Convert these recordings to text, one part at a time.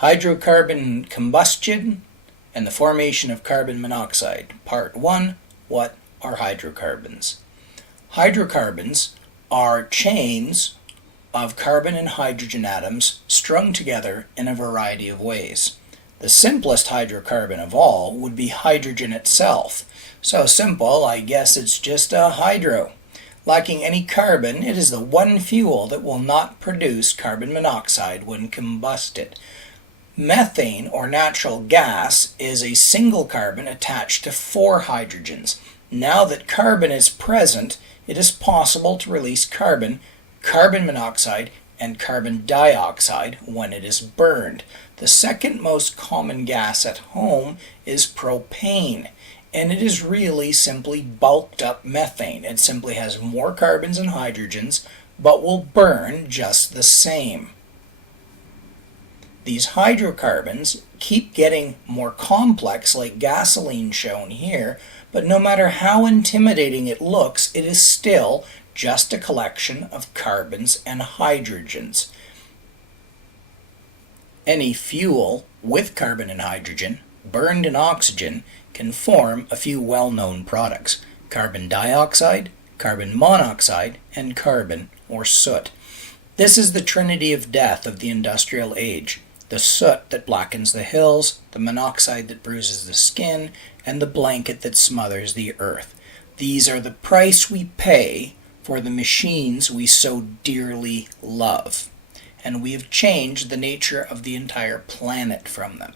Hydrocarbon combustion and the formation of carbon monoxide. Part 1. What are hydrocarbons? Hydrocarbons are chains of carbon and hydrogen atoms strung together in a variety of ways. The simplest hydrocarbon of all would be hydrogen itself. So simple, I guess it's just a hydro. Lacking any carbon, it is the one fuel that will not produce carbon monoxide when combusted. Methane, or natural gas, is a single carbon attached to 4 hydrogens. Now that carbon is present, it is possible to release carbon, carbon monoxide, and carbon dioxide when it is burned. The second most common gas at home is propane, and it is really simply bulked up methane. It simply has more carbons and hydrogens, but will burn just the same. These hydrocarbons keep getting more complex, like gasoline shown here, but no matter how intimidating it looks, it is still just a collection of carbons and hydrogens. Any fuel with carbon and hydrogen, burned in oxygen, can form a few well-known products: carbon dioxide, carbon monoxide, and carbon, or soot. This is the trinity of death of the industrial age: the soot that blackens the hills, the monoxide that bruises the skin, and the blanket that smothers the earth. These are the price we pay for the machines we so dearly love, and we have changed the nature of the entire planet from them.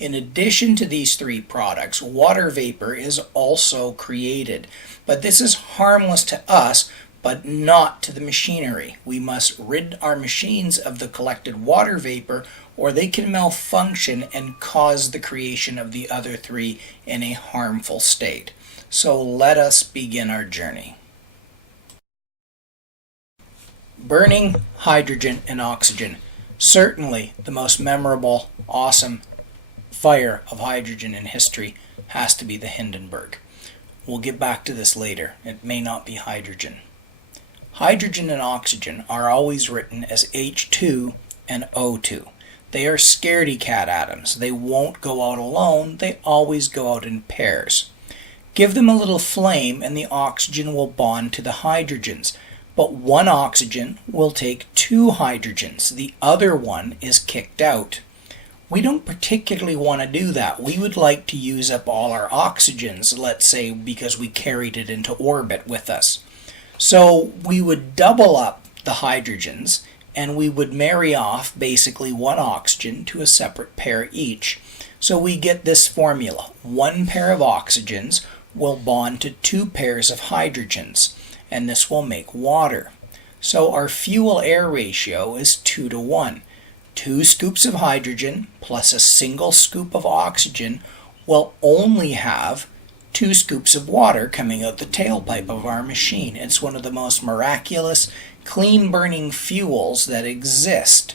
In addition to these 3 products, water vapor is also created, but this is harmless to us, but not to the machinery. We must rid our machines of the collected water vapor, or they can malfunction and cause the creation of the other 3 in a harmful state. So let us begin our journey. Burning hydrogen and oxygen. Certainly the most memorable, awesome fire of hydrogen in history has to be the Hindenburg. We'll get back to this later. It may not be hydrogen. Hydrogen and oxygen are always written as H2 and O2. They are scaredy cat atoms. They won't go out alone. They always go out in pairs. Give them a little flame and the oxygen will bond to the hydrogens. But one oxygen will take 2 hydrogens. The other one is kicked out. We don't particularly want to do that. We would like to use up all our oxygens, let's say because we carried it into orbit with us. So we would double up the hydrogens and we would marry off basically 1 oxygen to a separate pair each. So we get this formula: 1 pair of oxygens will bond to 2 pairs of hydrogens, and this will make water. So our fuel-air ratio is 2 to 1. 2 scoops of hydrogen plus a single scoop of oxygen will only have 2 scoops of water coming out the tailpipe of our machine. It's one of the most miraculous, clean-burning fuels that exist.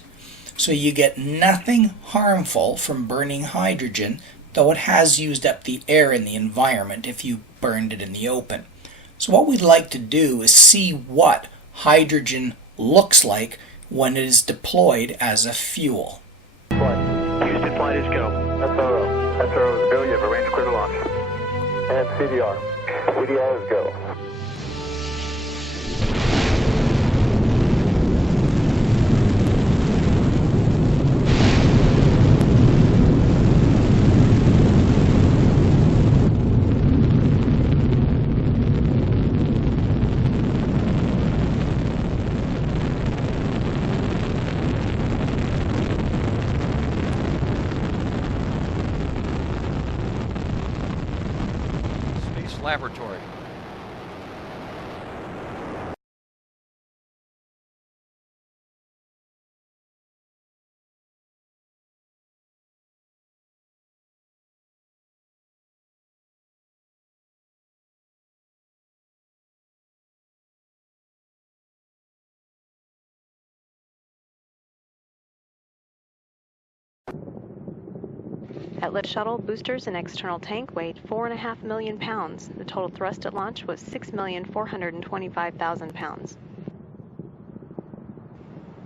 So you get nothing harmful from burning hydrogen, though it has used up the air in the environment if you burned it in the open. So what we'd like to do is see what hydrogen looks like when it is deployed as a fuel. Houston flight is go. SRO is go. You have a range clear to launch. And CDR. CDR is go. Laboratory. At Lit Shuttle, boosters and external tank weighed 4.5 million pounds. The total thrust at launch was 6,425,000 pounds.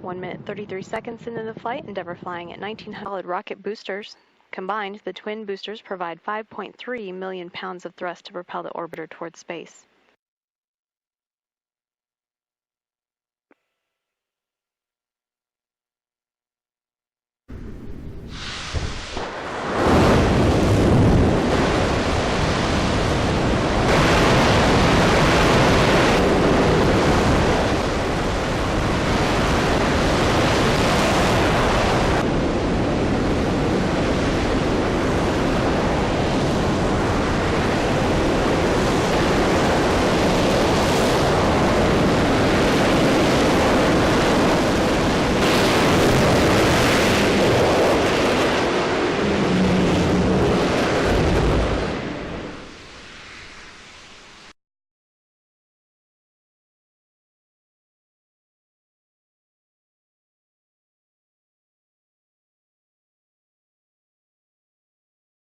1 minute 33 seconds into the flight, Endeavour flying at 1900 solid rocket boosters. Combined, the twin boosters provide 5.3 million pounds of thrust to propel the orbiter towards space.